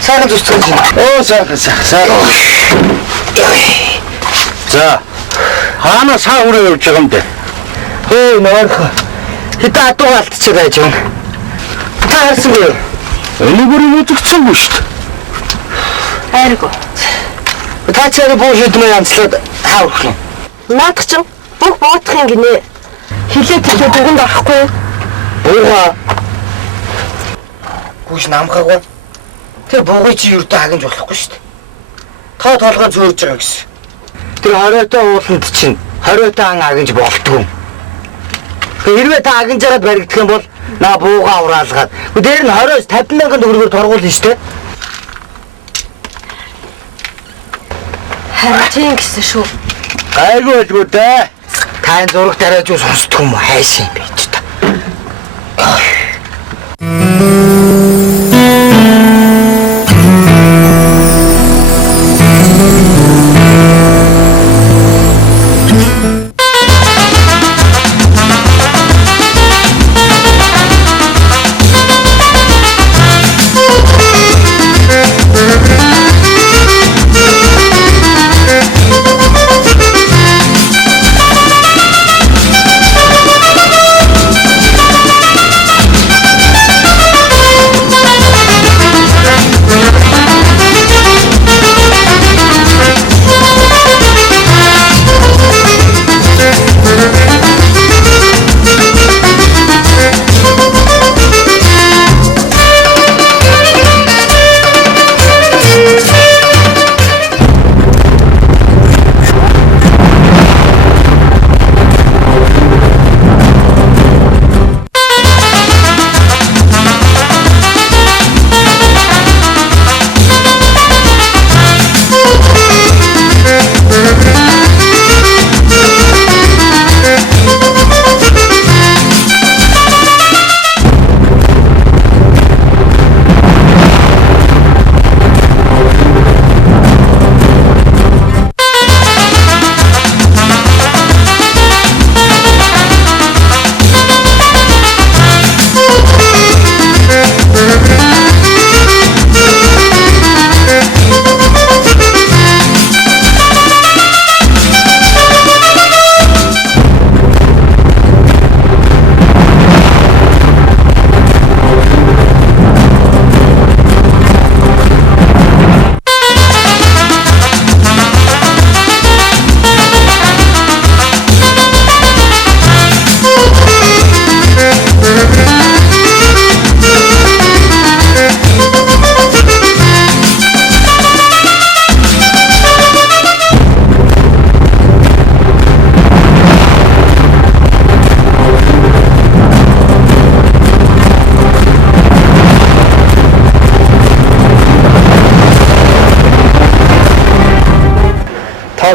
Сайхан зүстгэж байна. Оо сайхан. За. Хаана саа хүрээ явж байгаа юм бэ? Хөөе нөөрхөө. Хитэ адуу алдчих байж байна. Та харсан бэ? Энийг бүрийн үзэгдсэнгүй шүү дээ. Хайргүй. Та чараа буушид мэ янзлаад хаавах юм. Наадах чинь бүх боотхын гинэ. Хилээд дүгэнд орохгүй. Бууга. Гүш намхаагүй. Тэр буугыг чи юрдэ хагнаж болохгүй шүү дээ. Та толгой зөөрж байгаа гэсэн. Тэр хориотой ууланд чинь хориотой ан агнаж болтгүй. Хэрвээ та агнаж байгаад баригдах юм бол наа бууга ураалгаад. Дээр нь 20-с 50 мянган төгрөгөөр торгуулна шүү дээ. Харин тийм гэсэн шүү. Гайгүй байлгүй дээ. Та энэ зураг дарааж юу сонсдог юм хайшин бийч та.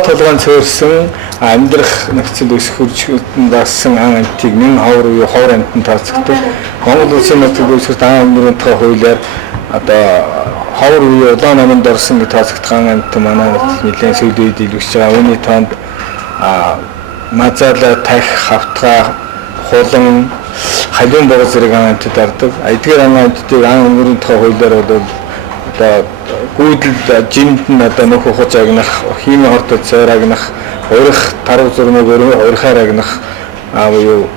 толгойн цөөрсөн амьдрах нөхцөл өсгөрчөлтөнд дассан ан амтыг нэн ховор уу ховор амтанд тооцогддог. Монгол Улсын нутаг өсгөрт ан амтны хуулиар одоо ховор уу улаан наманд орсон гэж тооцогдох ан амт манай нэлээд сүүлийн үед илүүсэж байгаа. Үүний тоонд мазаала тах хавтгаа хулан халуун богц зэрэг ан амтад ордог. Эдгээр ан амтыг ан амтны хуулиар бол одоо гүйдэл жимд нь одоо нөх ухаж агнах, химийн хортод цайр агнах, урих тарав зурмыг урихаар агнах юу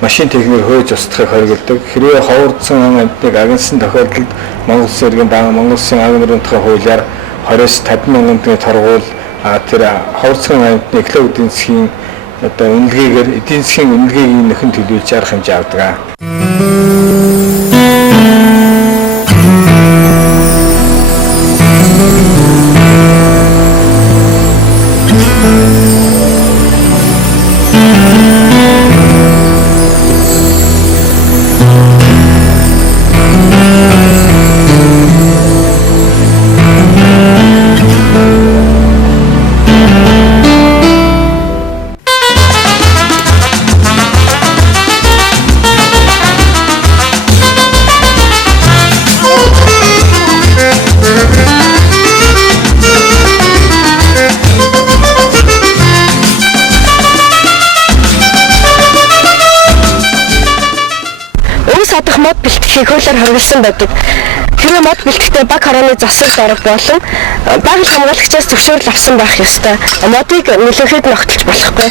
машин техник хөөж устгахыг хоригддог. Хэрвээ ховордсон ан амтныг агнасан тохиолдолд Монгол Улсын иргэн дан Монгол Улсын ан амтны хуулиар 20-с 50 мянган төгрөгийн торгуул тэр ховордсон ан амтны экологийн эдийн засгийн одоо үнэлгээгээр эдийн засгийн үнэлгээг нөхөн төлөвлөж арга хэмжээ авдаг. садах мод бэлтгэхийг хуулиар хоригдсан байдаг. Хэрвээ мод бэлтгэхдээ баг хорооны засагт орох болон баг хамгаалагчаас зөвшөөрөл авсан байх ёстой. Модыг нөлөөхөд ногтолж болохгүй.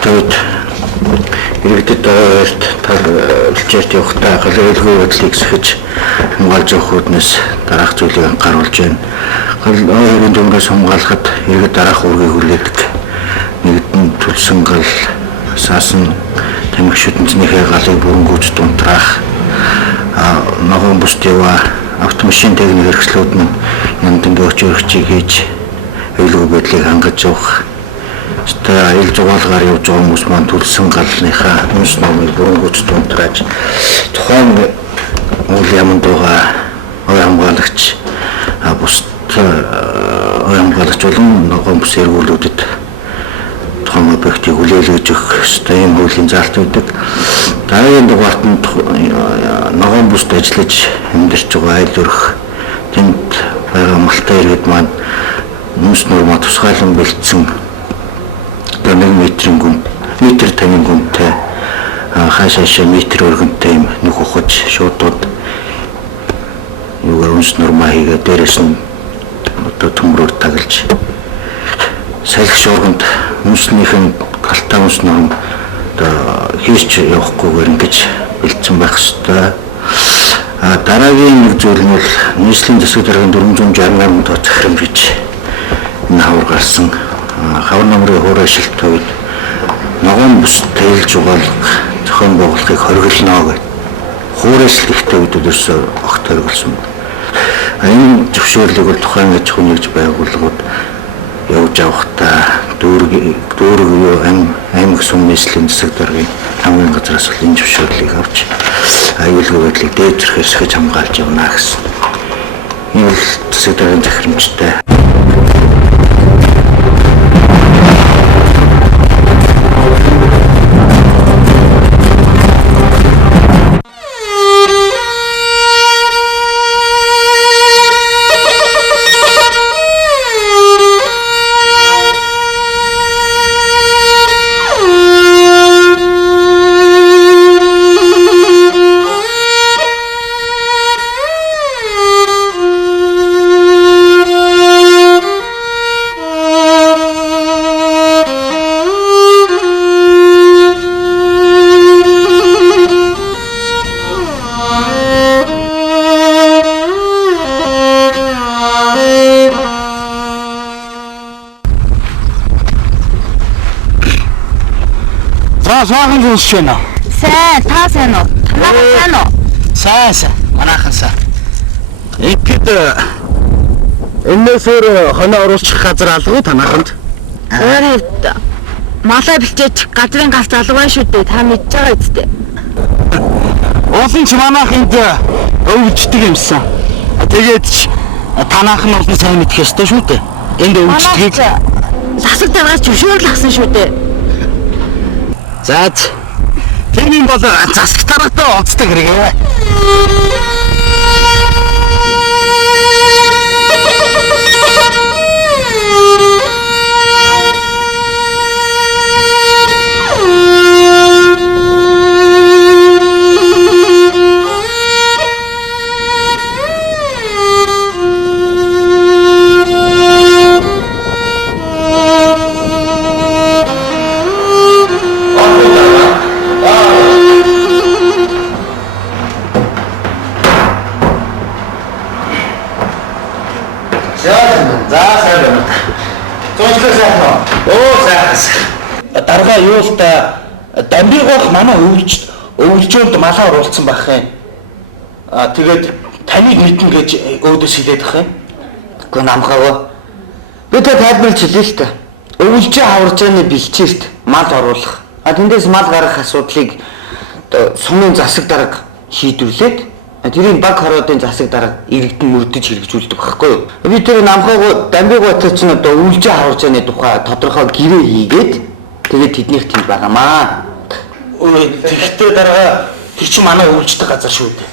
Төвд иргэдэд билчээрт явахдаа галуулгүй бодлыг сахиж хамгаалж явах үүднээс дараах зүйлийг анхааруулж байна. Галуулын дүнгээс хамгаалахад иргэд дараах үүргийг хүлээдэг. Нэгдэн төлсөн гал саасан тамхи шүтэнцнийхээ галыг бүрэнгүүц дунтраах ногоон бүст яваа автомашин техник хэрэгслүүд нь яндан гооч өргөчийг хийж аюулгүй байдлыг хангаж явах. Ил зугаалгаар явж байгаа хүмүүс маань төлсөн галныхаа үнс номыг бүрэнгүүц дунтрааж тухайн үйл яманд байгаа ой хамгаалагч бусд ой хамгаалагч болон ногоон бүс эргүүлүүдэд тухайн объектыг хүлээлгэж өгөх ёстой юм хуулийн заалт байдаг. Дараагийн дугаартанд ногоон бүст ажиллаж амьдарч байгаа айл өрх тэнд байгаа малтай иргэд маань үнс нормаа тусгайлан бэлдсэн 1 метр тамийн гүнтэй хаашаашаа метр өргөнтэй юм нүх ухаж шуудууд юугаар үнс нормаа хийгээ дээрээс нь одоо төмрөөр таглаж салхи шуурганд үнснийх нь галтаа үнс норм одоо хийж явахгүйгээр ингэж бэлдсэн байх ёстой. Дараагийн нэг зүйл нь бол нийслэлийн засаг даргын 468 тоо захирам гэж энэ хавар гарсан. Хавар намрын хуурай шилт төвд ногоон бүс тэлж угаалга зохион байгуулахыг хориглоно гэж хуурайшил ихтэй үдөөс огт хориглосон. Энэ зөвшөөрлийг бол тухайн аж ахуйн нэгж байгууллагууд явж авахдаа дүүрэг юу аймаг сум нийслэлийн засаг даргын хамгийн газраас бол энэ зөвшөөрлийг авч аюулгүй байдлыг дээд зэрэгээр сахиж хамгаалж явна гэсэн. Энэ бол засаг даргын захирамжтай. Саахан сонсож байна. Сайн, та сайн уу? Танайхан сайн уу? Сайн. Манайхан сайн. Ингээд энэс өөр хоноо оруулах газар алгүй танааханд. Өөр хэвд малаа бэлчээж газрын галт алгүй шүү дээ. Та мэдж байгаа үсттэй. Уулын ч манайханд өвчдөг юмсан. Тэгээд ч танаах нь олон сайн мэдэх ёстой шүү дээ. Энд өвчдгийг засаг даргаас зөвшөөрөл авсан шүү дээ. За тийм бол засаг дараатай онцтой хэрэг. Дарга юу л та Дамбиг бол манай өвлжөөнд малаа оруулсан байх юм. Тэгээд таныг мэднэ гэж өөдөөс хэлээд ах юм. Гэхдээ намхаагаа. Би тэ тайлбарлаж хэлээ л дээ. Өвлжөө хаваржааны бэлчээрт мал оруулах. Тэндээс мал гаргах асуудлыг сумын засаг дарга шийдвэрлээд тэрийг баг хоруудын засаг дарга иргэдэн мөрдөж хэрэгжүүлдэг байхгүй юу? Би тэр намхаагаа Дамбиг батлаач нь одоо өвлжөө хаваржааны тухай тодорхой гэрээ хийгээд тэгээд тэднийх тэнд байгаамаа. Тэгэхдээ дараа тэр чинь манай өвлждэг газар шүү дээ.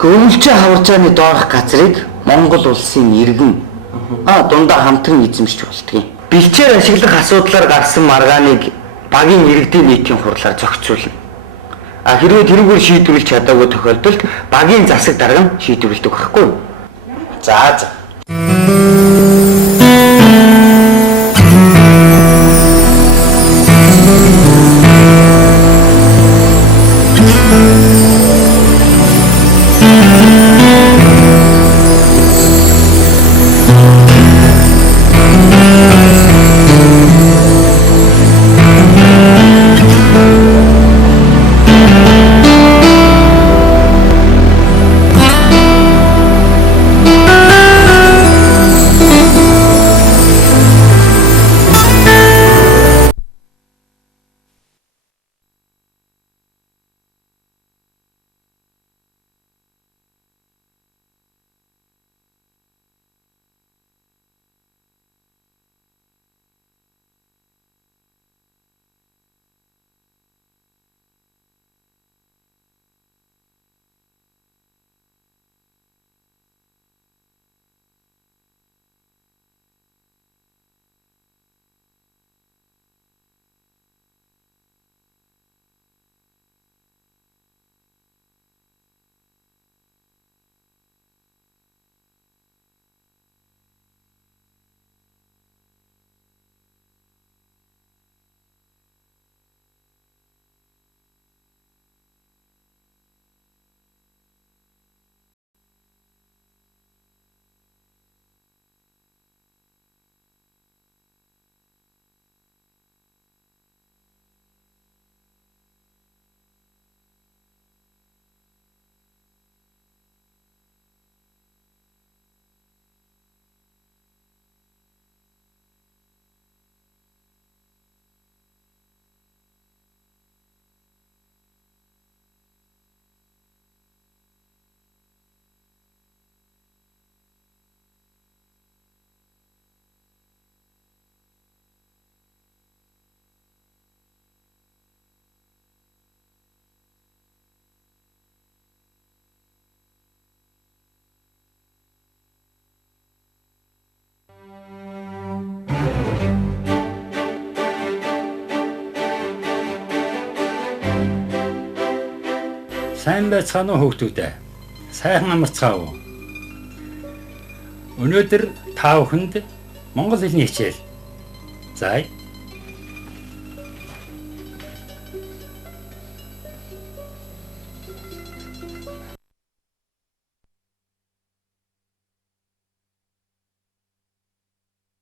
Өвлжөө хаваржааны доорх газрыг Монгол улсын иргэн дундаа хамтран эзэмшиж болтгий. Бэлчээр ашиглах асуудлаар гарсан маргааныг багийн иргэдийн нийтийн хурлаар зохицуулна. Хэрвээ тэрүүгээр шийдвэрлэж чадаагүй тохиолдолд багийн засаг дарга нь шийдвэрлэдэг байхгүй юу? За. Сайн байцгаана уу хүүхдүүдээ. Сайхан амарцгаа уу. Өнөөдөр та бүхэнд монгол хэлний хичээл. За.